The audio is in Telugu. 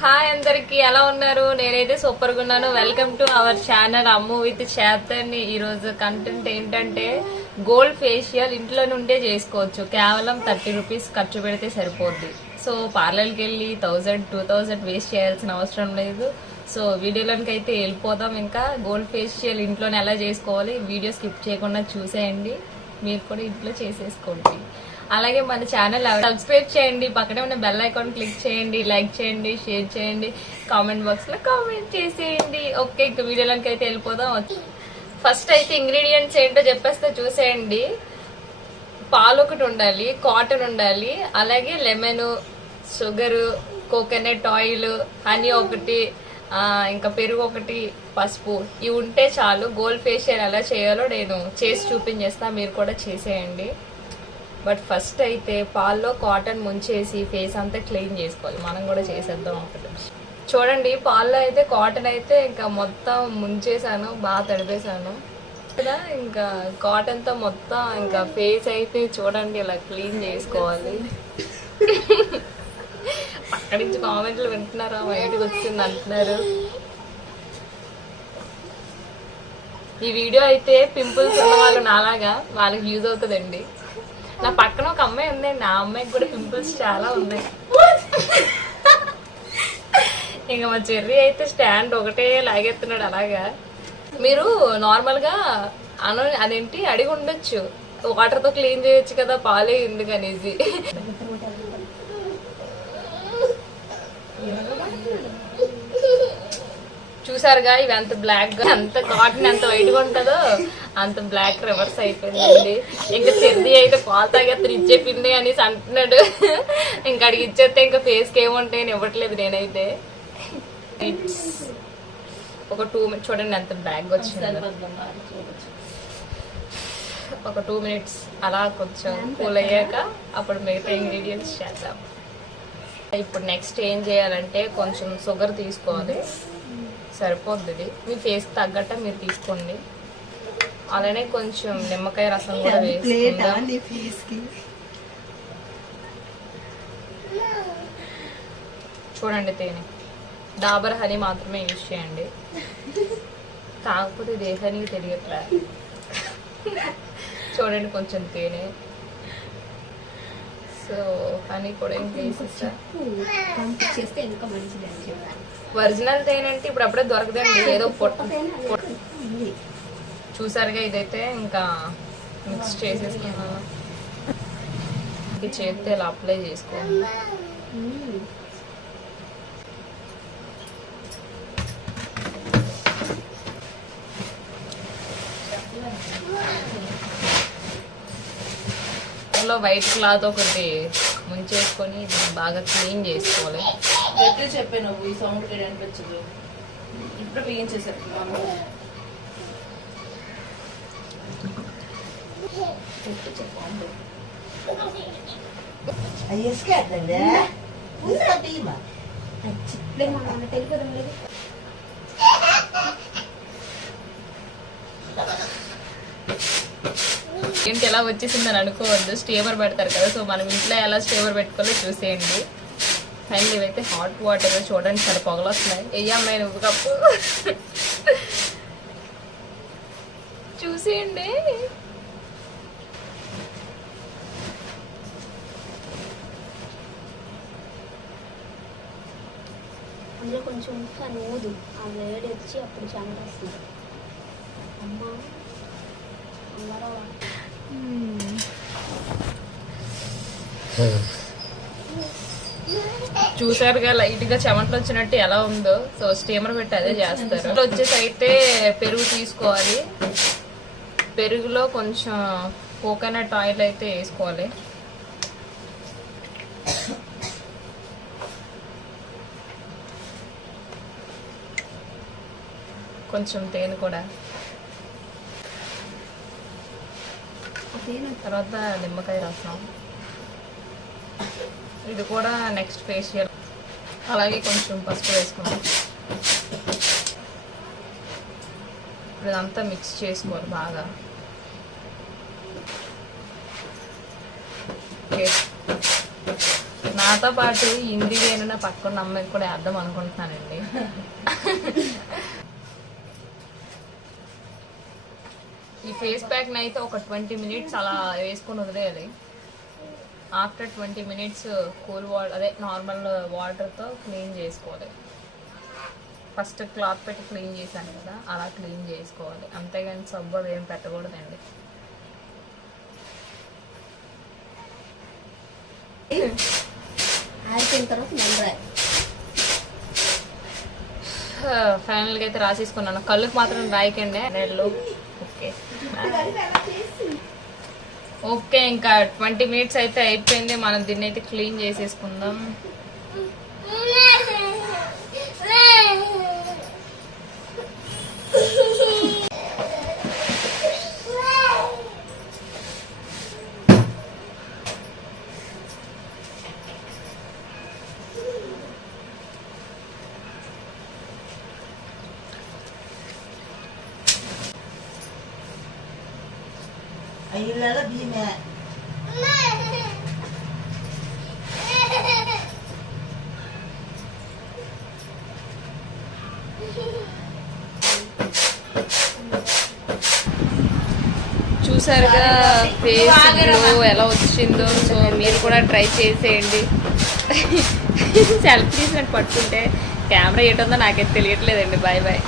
హాయ్ అందరికి ఎలా ఉన్నారు? నేనైతే సూపర్ గా ఉన్నాను. Welcome to our channel Ammu with చేతని. ఈ రోజు కంటెంట్ ఏంటంటే గోల్డ్ ఫేషియల్ ఇంట్లో నుండే చేసుకోవచ్చు. కేవలం 30 రూపీస్ ఖర్చు పెడితే సరిపోద్ది. సో పార్లర్కి వెళ్ళి 1000-2000 వేస్ట్ చేయాల్సిన అవసరం లేదు. సో వీడియోలోకి అయితే వెళ్ళిపోదాం. ఇంకా గోల్డ్ ఫేషియల్ ఇంట్లోనే ఎలా చేసుకోవాలి వీడియో స్కిప్ చేయకుండా చూసేయండి. మీరు కూడా ఇంట్లో చేసేసుకోండి. అలాగే మన ఛానల్ సబ్స్క్రైబ్ చేయండి, పక్కనే ఉన్న బెల్ ఐకాన్ క్లిక్ చేయండి, లైక్ చేయండి, షేర్ చేయండి, కామెంట్ బాక్స్ లో కామెంట్ చేసేయండి. ఓకే, ఇంకా వీడియోలోకి అయితే వెళ్ళిపోదాం. ఫస్ట్ అయితే ఇంగ్రీడియంట్స్ ఏంటో చెప్పేస్తే చూసేయండి. పాలు ఒకటి ఉండాలి, కాటన్ ఉండాలి, అలాగే lemon, sugar, coconut oil, honey ఒకటి, ఇంకా పెరుగు ఒకటి, పసుపు. ఇవి ఉంటే చాలు. గోల్డ్ ఫేషియల్ ఎలా చేయాలో నేను చేసి చూపించేస్తా, మీరు కూడా చేసేయండి. బట్ ఫస్ట్ అయితే పాల్లో కాటన్ ముంచేసి ఫేస్ అంతా క్లీన్ చేసుకోవాలి. మనం కూడా చేసేద్దాం ఒకటి. చూడండి, పాల్లో అయితే కాటన్ అయితే ఇంకా మొత్తం ముంచేసాను, బాగా తడిపేసాను కదా. ఇంకా కాటన్ తో మొత్తం ఇంకా ఫేస్ అయితే చూడండి ఇలా క్లీన్ చేసుకోవాలి. పక్క నుంచి కామెంట్లు వింటున్నారా, బయటకు వచ్చింది అంటున్నారు. ఈ వీడియో అయితే పింపుల్స్ ఉన్న వాళ్ళు నాలాగా వాళ్ళకి యూజ్ అవుతుందండి. నా పక్కన ఒక అమ్మాయి ఉందండి, ఆ అమ్మాయికి కూడా పింపుల్స్ చాలా ఉన్నాయి. ఇంకా మా చెర్రీ అయితే స్టాండ్ ఒకటే లాగెత్తున్నాడు. అలాగా మీరు నార్మల్ గా అదేంటి అడిగి ఉండొచ్చు, వాటర్ తో క్లీన్ చేయొచ్చు కదా, పాలే ఎందుకనేసి. చూసారుగా ఇవి ఎంత బ్లాక్ గా, ఎంత కాటన్ ఎంత వైట్ గా ఉంటుందో అంత బ్లాక్ రివర్స్ అయిపోయిందండి. ఇంకా చెర్రీ అయితే పాలు తాగేస్తారు, ఇచ్చేపిండి అనేసి అంటున్నాడు. ఇంకా అడిగి ఇచ్చేస్తే ఇంకా ఫేస్ కి ఏముంటాయని ఇవ్వట్లేదు నేనైతే. ఒక 2 మినిట్స్ చూడండి ఎంత బ్లాక్ వచ్చింది. ఒక 2 మినిట్స్ అలా కొంచెం కూల్ అయ్యాక అప్పుడు మిగతా ఇంగ్రీడియంట్స్ చేద్దాం. ఇప్పుడు నెక్స్ట్ ఏం చేయాలంటే కొంచెం షుగర్ తీసుకోవాలి, సరిపోద్ది. మీ ఫేస్ తగ్గట్ట మీరు తీసుకోండి. అలానే కొంచెం నిమ్మకాయ రసం కూడా వేసుకుందాం. చూడండి, తేనె, డాబర్ హనీ మాత్రమే యూజ్ చేయండి. కాకపోతే ఇది ఏ హనీ తెలియట్లే. చూడండి, కొంచెం తేనె. సో హనీ కూడా ఇంకా వేసేస్తా. ఒరిజినల్ తేనె అంటే ఇప్పుడు అప్పుడే దొరకదండి, ఏదో పొట్టు. చూసారుగా, ఇదైతే ఇంకా మిక్స్ చేసేసుకున్నాను. ఇది చేస్తే ఇలా అప్లై చేసుకోండి. వైట్ క్లాత్ ఒకటి ముంచేసుకొని బాగా క్లీన్ చేసుకోవాలి. చెప్పాను ఈ సౌండ్ అనిపించదు, ఇప్పుడు వేయించేసారు. ఏంటి ఎలా వచ్చేసిందని అనుకోవద్దు, స్టేమర్ పెడతారు కదా. సో మనం ఇంట్లో ఎలా స్టేమర్ పెట్టుకోవాలో చూసేయండి. ఫైనల్ ఇవైతే హాట్ వాటర్ చూడండి, చాలా పొగలు వస్తున్నాయి. అమ్మాయి నువ్వు కప్పు చూసేయండి. అందులో కొంచెం ఊదు, ఆ వేడి వచ్చి అప్పుడు చంపేస్తుంది. అమ్మా చూసారుగా లైట్ గా చెమటలు వచ్చినట్టు ఎలా ఉందో. సో స్టీమర్ పెట్టి అదే చేస్తారు. వచ్చేసి అయితే పెరుగు తీసుకోవాలి. పెరుగులో కొంచెం కోకోనట్ ఆయిల్ అయితే వేసుకోవాలి. కొంచెం తేనె కూడా, తర్వాత నిమ్మకాయ రసం. ఇది కూడా నెక్స్ట్ ఫేషియల్. అలాగే కొంచెం పసుపు వేసుకున్నాం. ఇప్పుడు ఇదంతా మిక్స్ చేసుకోవాలి బాగా. ఓకే, నాతో పాటు హిందీ ఏమైనా పక్కన అమ్మాయికి కూడా వేద్దాం అనుకుంటున్నానండి. ఈ ఫేస్ ప్యాక్ అయితే ఒక 20 minutes అలా వేసుకొని వదిలేయాలి. ఆఫ్టర్ 20 minutes కూల్ వాటర్ అదే నార్మల్ వాటర్తో క్లీన్ చేసుకోవాలి. ఫస్ట్ క్లాత్ పెట్టి క్లీన్ చేశాను కదా, అలా క్లీన్ చేసుకోవాలి. అంతేగాని సబ్బు అవి ఏం పెట్టకూడదండి. ఆడిపోయిన తర్వాత మళ్ళీ ఫైనల్గా అయితే రాసేసుకున్నాను. కళ్ళుకి మాత్రం రాయకండి నెలలో. ఓకే ఓకే, ఇంకా 20 minutes అయితే అయిపోయింది. మనం దీన్ని అయితే క్లీన్ చేసేసుకుందాం. Ayun Bina. చూసారుగా ఫేస్ గ్లో ఎలా వచ్చిందో. సో మీరు కూడా ట్రై చేసేయండి. సెల్ఫీ తీసినట్టు పట్టుకుంటే కెమెరా ఏటుందో నాకైతే తెలియట్లేదండి. Bye bye.